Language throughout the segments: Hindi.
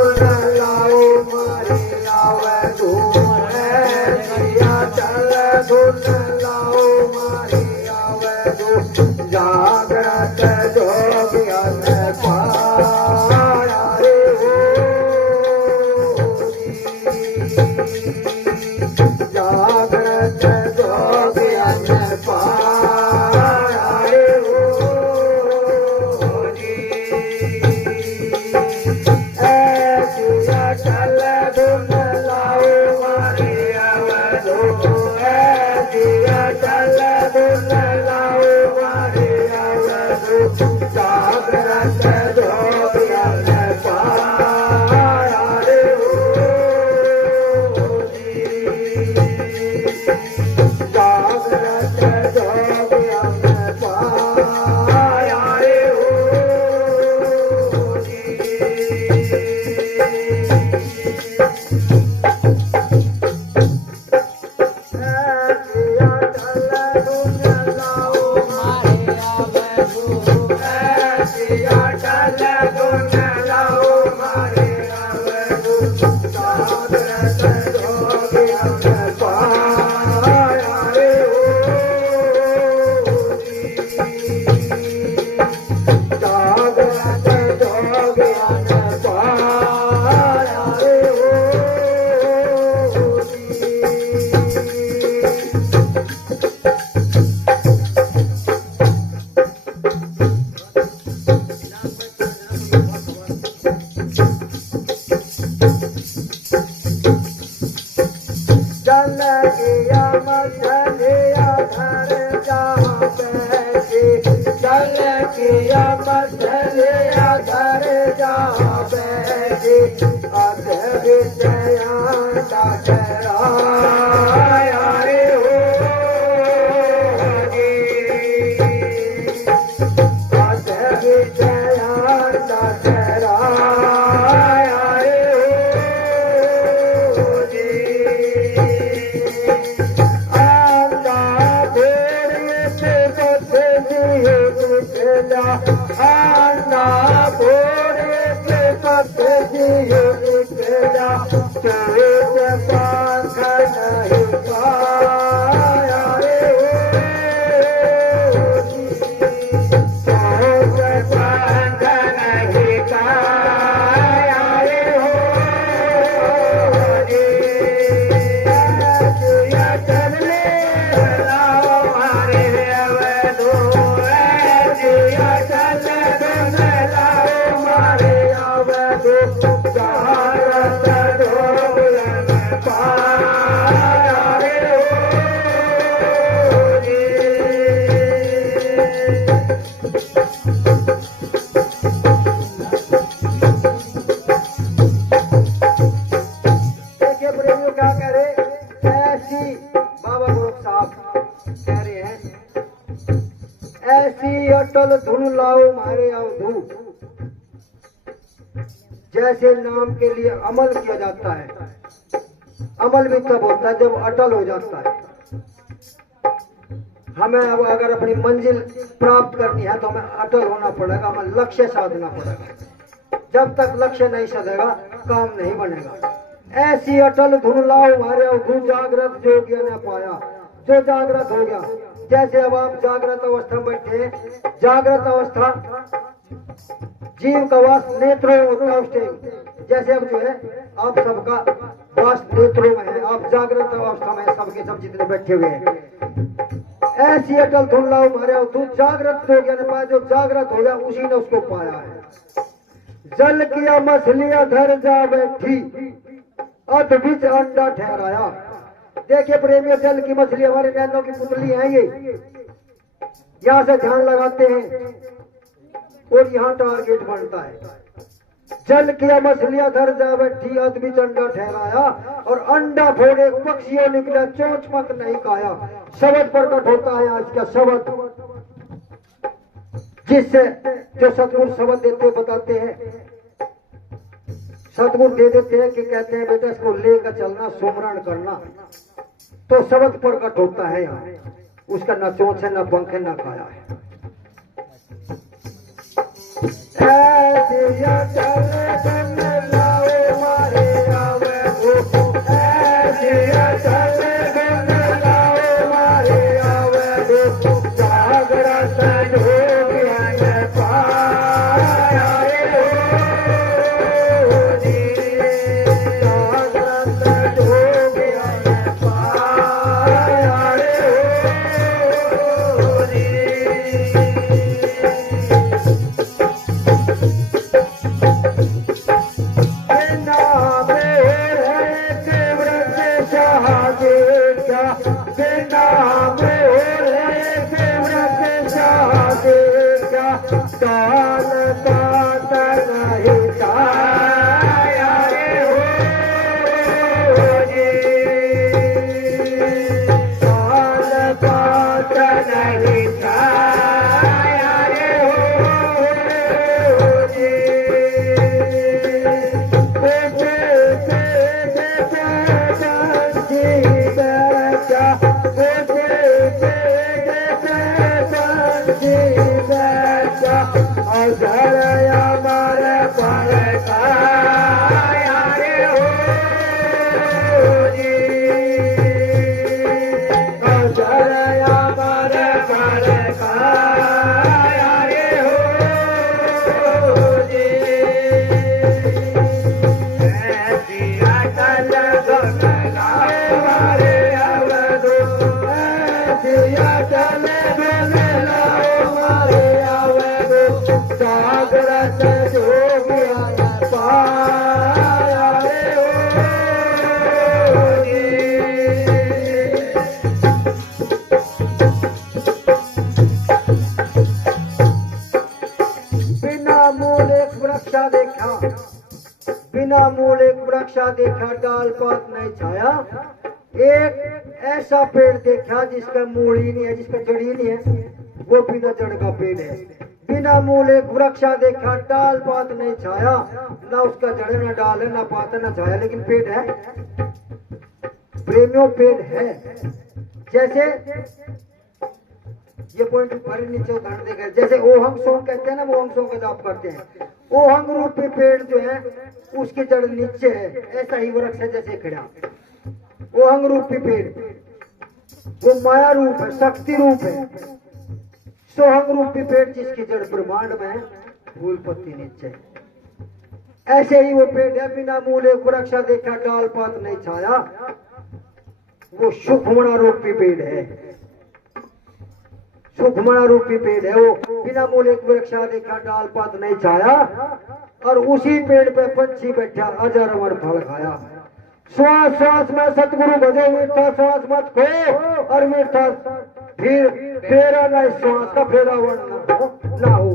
लाओ मारे आवे धूम ऐसिया चल धुन लाओ मारे आवे धूम जागृत जोगिया ने पाया रे हो जागृत जोगिया ने पाया रे हो ऐसिया चल धुन लाओ मारे आवे धूम ऐसिया चल धुन लाओ मारे आवे धूम जागृत जोगिया ने पाया रे हो जागृत जोगिया ने पाया रे हो ऐसिया चल धुन लाओ मारे आवे धूम ऐसिया चल धुन लाओ मारे आवे धूम जागृत जोगिया ने पाया रे हो जागृत जोगिया ने पाया रे हो चल गया मछलिया घर जहाँ बैठे चल गया मछलिया घर जहाँ बैठे अध विजयान का ठहराया रे हो अध विजयान का ठहराया रे हो आंदा भोरे से बचे दिए उठला आंदा भोरे से बचे दिए उठला चोट पंख नहीं पाया रे हो चोट पंख नहीं पाया रे हो ऐसिया चल लाओ मारे आवे धूम ऐसिया चल धुन लाओ मारे आवे धूम जागृत जोगिया ने पाया रे हो देखिए प्रेमियों क्या कह रहे ऐसी बाबा गोरख साहब कह रहे हैं ऐसी अटल धुन लाओ मारे अवधू जैसे नाम के लिए अमल किया जाता है अमल भी तब होता है जब अटल हो जाता है हमें अब अगर अपनी मंजिल प्राप्त करनी है तो हमें अटल होना पड़ेगा हमें लक्ष्य साधना पड़ेगा जब तक लक्ष्य नहीं सधेगा काम नहीं बनेगा ऐसी अटल धुन लाओ मारे अवधू जागृत जोगिया ने पाया जो जागृत हो गया जैसे अब आप जागृत अवस्था में बैठे जागृत अवस्था जीव का वास नेत्रों में होता है उस टाइम जैसे अब जो है आप सबका वास नेत्रों में है आप जागृत अवस्था में सबके सब जितने बैठे हुए हैं ऐसी अटल धुन लाओ मारे अवधू जागृत जोगिया ने पाया जो जागृत हो गया उसी ने उसको पाया है जल किया मछलियां धर जा बैठी अध बीच अंडा ठहराया देखिए प्रेमियों जल की मछली हमारे नैनों की पुतली है ये यहाँ से ध्यान लगाते हैं और यहाँ टारगेट बनता है जल किया मछलियां धर जा बैठी अध बीच अंडा ठहराया और अंडा फोड़े पक्षियों निकला चोंच मत नहीं खाया शब्द प्रकट होता है आज का शब्द जिससे जो सतगुरु शब्द देते बताते हैं सतगुरु दे देते हैं कि कहते हैं बेटा इसको लेकर चलना सुमरण करना तो शब्द प्रकट होता है यहाँ उसका न चोंच है न पंख है न खाया है ऐसिया चल धुन लाओ बिना मूल एक वृक्षा देखा डाल पात नहीं छाया। एक ऐसा पेड़ देखा जिसका मूल ही नहीं है, जिसका जड़ ही नहीं है, वो बिना जड़ का पेड़ है। बिना मूल एक वृक्षा देखा डाल पात नहीं छाया, ना उसका जड़ है, ना डाल है, ना पात है, ना छाया, लेकिन पेड़ है। प्रेमियों पेड़ है। जैसे ये पॉइंट पर नीचे उदाहरण देगा, जैसे ओहंग सोंग कहते हैं ना, वो ओहंग सोंग का जाप करते हैं। ओहंग रूपी पेड़ जो है उसकी जड़ नीचे है, ऐसा ही वृक्ष है जैसे खड़ा। ओहंग रूपी पेड़ वो माया रूप है, शक्ति रूप है। सोहंग रूपी पेड़ जिसकी जड़ ब्रह्मांड में है, फूल पत्ती नीचे। ऐसे ही वो पेड़ है, बिना मूल एक वृक्षा देखा डाल पात नहीं छाया, वो सुखमणा रूपी पेड़ है। सुखमणा रूपी पेड़ है वो, बिना मूल एक वृक्षा देखा डाल पात नहीं छाया, और उसी पेड़ पे पंछी बैठा अजर अमर फल खाया। श्वास श्वास में सतगुरु भजो, मीठा श्वास मत खो, और मीठा फिर फेरा न श्वास का फेरा वर्ण ना हो।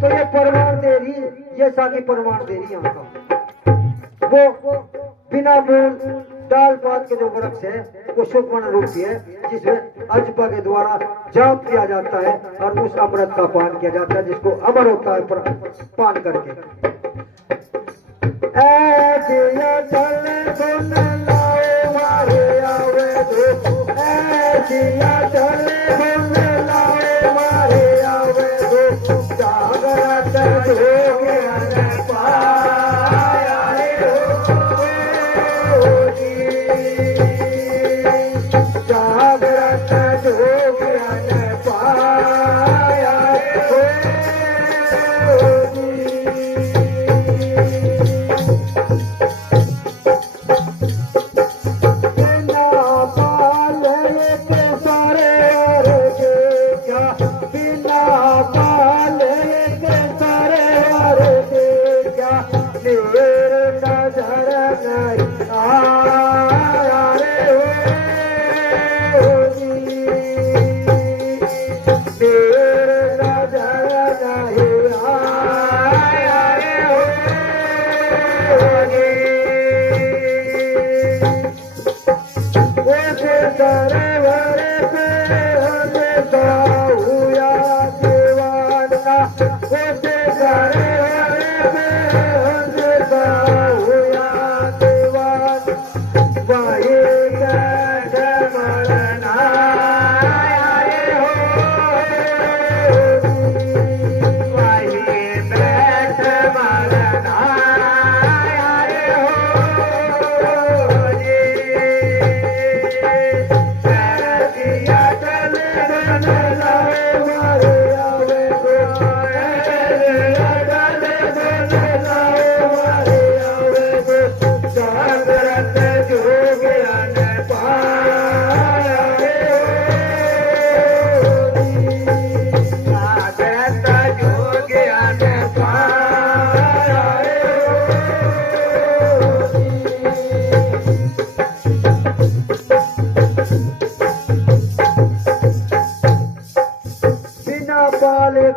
तो ये प्रमाण दे रही, ये साकी प्रमाण दे रही यहाँ का। वो बिना मूल डाल पात के जो वृक्ष है वो सुखमणा रूपी है, जिसमें अजपा के द्वारा जाप किया जाता है और उस अमृत का पान किया जाता है, जिसको अमर होता है पान करके। ऐसिया चले धुन लाओ मारे आवे दो, ऐसिया चले धुन लाओ मारे आवे दो, जागरत जोग अन पाया रे हो जी, जागरत जोग अन पाया रे हो जी।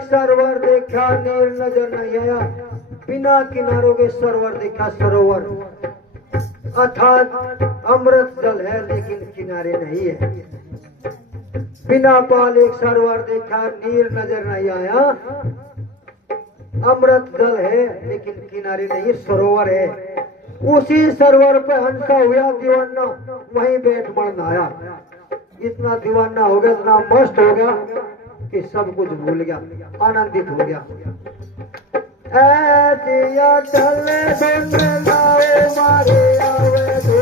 सरवर देखा नीर नजर नहीं आया, बिना किनारों के सरवर देखा सरोवर, अर्थात अमृत जल है लेकिन किनारे नहीं है। बिना पाल एक सरोवर देखा नीर नजर नहीं आया, अमृत जल है लेकिन किनारे नहीं, सरोवर है। उसी सरोवर पे हंसा हुआ दीवाना वहीं बैठ मर आया। इतना दीवाना हो गया, इतना मस्त हो गया कि सब कुछ भूल गया, आनंदित हो गया। ऐसिया चले धुन लाओ मारे आवे दो,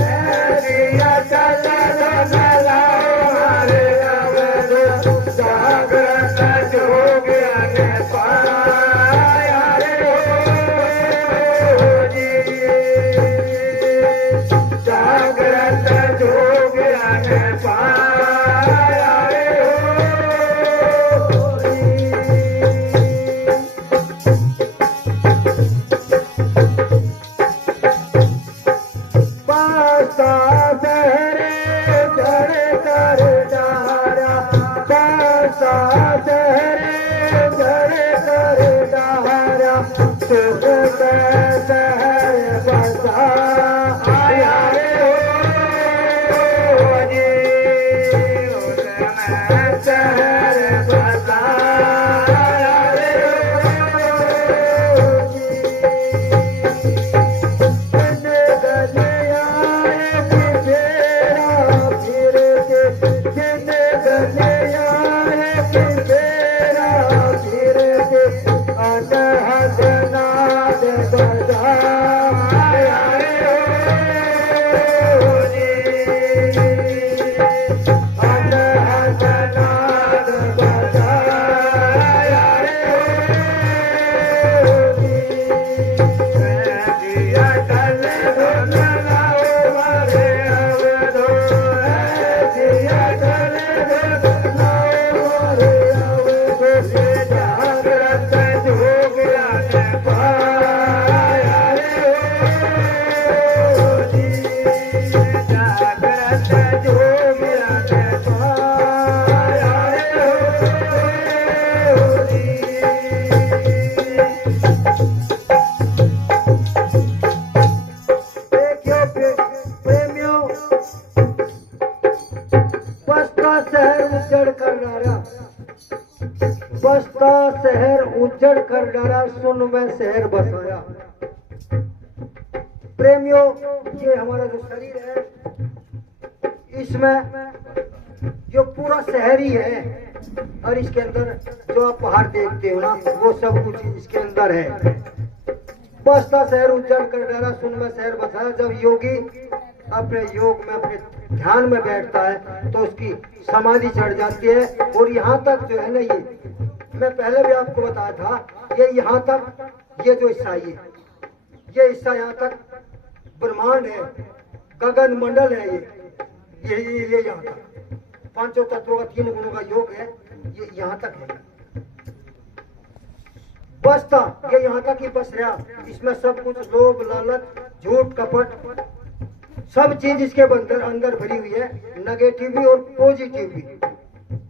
ऐसिया चले धुन लाओ मारे आवे दो, जागरत जोग अन पाया रे हो जी, जागरत जोग अन पाया रे हो जी। बसता शहर उजड़ कर डाला, सुन में शहर बसाया। प्रेमियों, ये हमारा जो शरीर है इसमें जो पूरा शहर ही है, और इसके अंदर जो आप पहाड़ देखते हो ना, वो सब कुछ इसके अंदर है। बसता शहर उजड़ कर डाला, सुन में शहर बसाया। जब योगी अपने योग में, अपने ध्यान में बैठता है तो उसकी समाधि चढ़ जाती है। और यहाँ तक जो है ना, ये मैं पहले भी आपको बताया था, ये यहाँ तक, ये जो हिस्सा ये हिस्सा यहाँ तक ब्रह्मांड है, गगन मंडल है। ये यहाँ तक पांचों तत्वों का, 3 गुणों का योग है, ये यहाँ तक है। बसता ये यहाँ तक ही बस रहा। इसमें सब कुछ लोभ, लालच, झूठ, कपट, सब चीज इसके अंदर भरी हुई है। नेगेटिव भी और पॉजिटिव भी,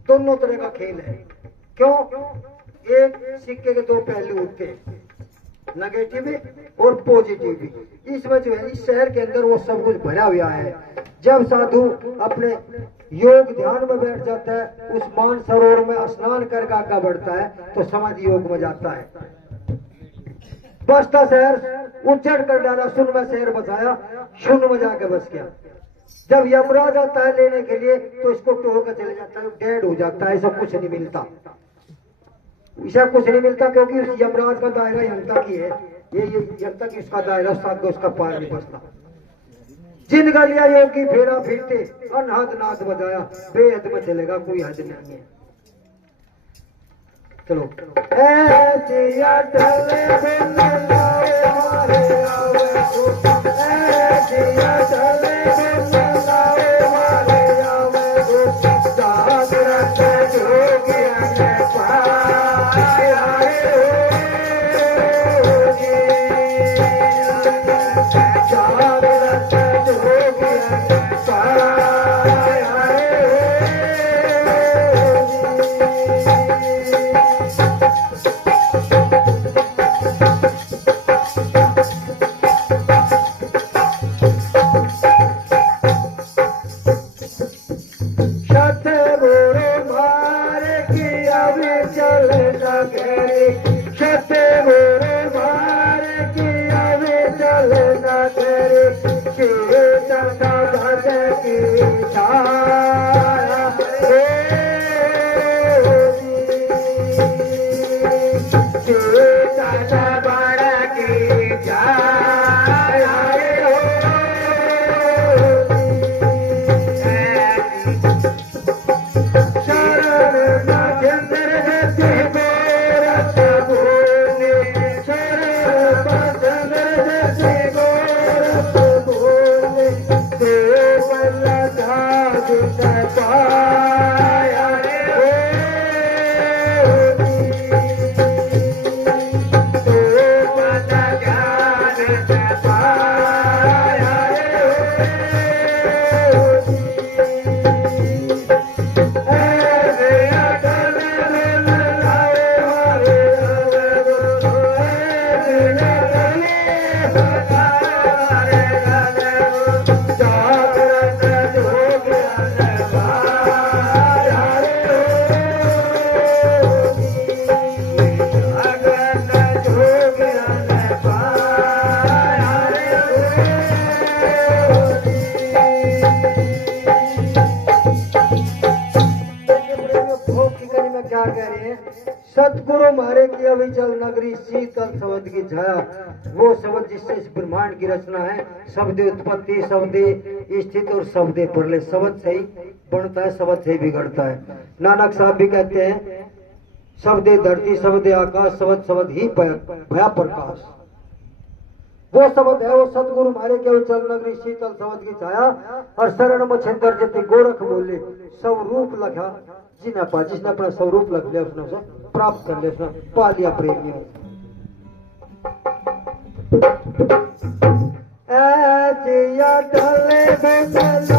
दोनों तरह का खेल है। क्यों? एक सिक्के के 2 पहलू होते हैं, नेगेटिव भी और पॉजिटिव भी। इसमें जो है, इस शहर के अंदर वो सब कुछ भरा हुआ है। जब साधु अपने योग ध्यान में बैठ जाता है, उस मान सरोवर में स्नान करके आगे बढ़ता है, तो समाधि योग में जाता है। बसता शहर उजड़ कर डाला, सुन में शहर बसाया, शून्य में जाके बस गया। जब यमराज आता है लेने के लिए, तो इसको टोह कर चले जाता है, डेड हो जाता है, ऐसा कुछ नहीं मिलता, ऐसा कुछ नहीं मिलता, क्योंकि उस यमराज का दायरा यहाँ तक ही है। ये यहाँ तक इसका दायरा, साथ उसका पार नहीं बसता। जिन गलिया योगी फेरा फिरते, अनहद नाद बजाया, बेहद में चलेगा, कोई हद नहीं है। चलो सतगुरु मारे की अविचल नगरी शीतल शब्द की छाया, वो शब्द जिससे इस ब्रह्मांड की रचना है। शब्द उत्पत्ति, शब्द स्थित और शब्द प्रलय। शब्द से ही बनता है, शब्द से ही बिगड़ता है। नानक साहब भी कहते हैं शब्द धरती, शब्द आकाश, शब्द शब्द ही भया प्रकाश। वो शब्द है वो सतगुरु मारे के अविचल नगरी शीतल शब्द की छाया, और शरण मछेंद्र जति गोरख बोले स्वरूप लखा। जिसने अपना स्वरूप लग लिया उसने उसे प्राप्त कर लिया, उसने पा लिया प्रेमियों। ऐसे या ढले